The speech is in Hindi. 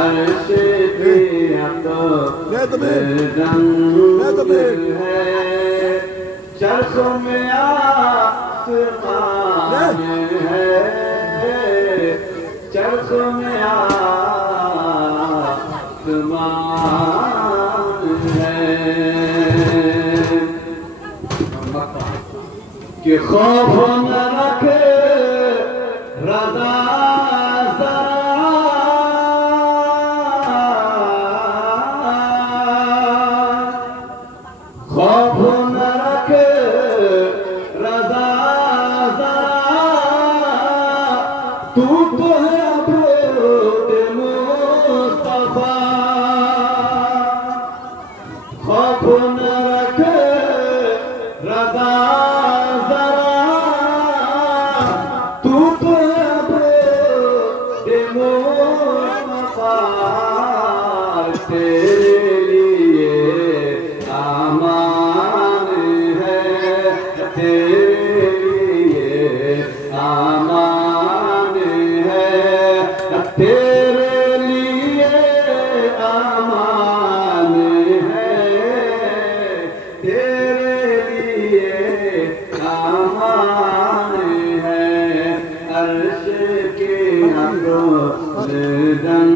अर्श पे तो जंग है, चरखों में आसमान है, चरखों में आसमान है। कि खौफ न रखे रज़ा खौफ न रखे रज़ा तू तो है अब्रूद मुस्तफा। खौफ न रखे रज़ा तू तो है अब्रूद मुस्तफा। तेरे लिए आमान है, तेरे लिए आमान है,